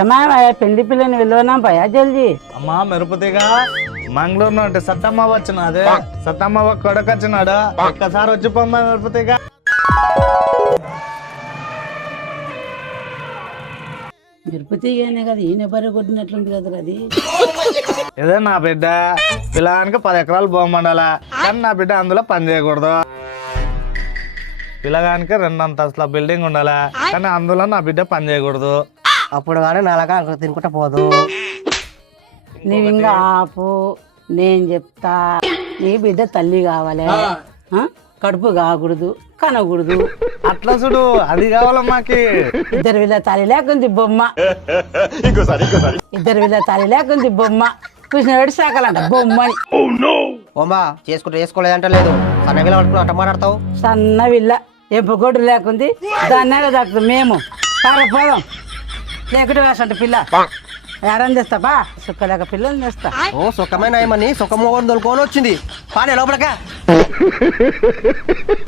ఏమా పెళ్లి పిల్లని విలువనా భయా జల్దీ అమ్మా మెరుపుతిగా మంగళూరు నుండి సత్తమ్మ వచ్చినాదే సత్తమ్మ కొడుకు వచ్చినాడు ఒక్కసారి వచ్చి పొమ్మా మెరుపుతిగా తిరుపతిగానే కదా ఈయన బర్రె కొట్టినట్లుంది కదా అది. ఇదే నా బిడ్డ పిల్లగానికి 10 ఎకరాలు భూమండాలా కానీ నా బిడ్డ అందులో పని చేయకూడదు. పిల్లగానికి 2 అంతస్తుల బిల్డింగ్ ఉండాలా కానీ అందులో నా బిడ్డ పని చేయకూడదు. అప్పుడు కానీ నల్లగా తినుకుంటా పోదు. నువ్వు ఇంకా ఆపు, నేను చెప్తా. నీ బిడ్డ తల్లి కావాలి, కడుపు కాకూడదు, కనకూడదు. అట్లా చూడు అది కావాలమ్మాకి. ఇద్దరు వీళ్ళ తల్లి లేకుంది బొమ్మ, ఇద్దరు వీళ్ళ తల్లి లేకుంది బొమ్మ. చూసిన వేడి శాఖలంట బొమ్మని. ఓమా చేసుకుంటే చేసుకోలేదంట లేదు. సన్నగిల పట్టుకుని అట్ట మాట్లాడతావు. సన్న విల్ల ఎంపగొడ్డు లేకుంది దాన్నే తాకుతాం మేము. పోదాం లేకుంటే వేసంట పిల్ల ఎరం తెస్తాపా సుక్కలేక పిల్లలు తెస్తా. ఓ సుఖమైన ఏమని సుఖమోగని దొరుకుని వచ్చింది పాడే లోపలక.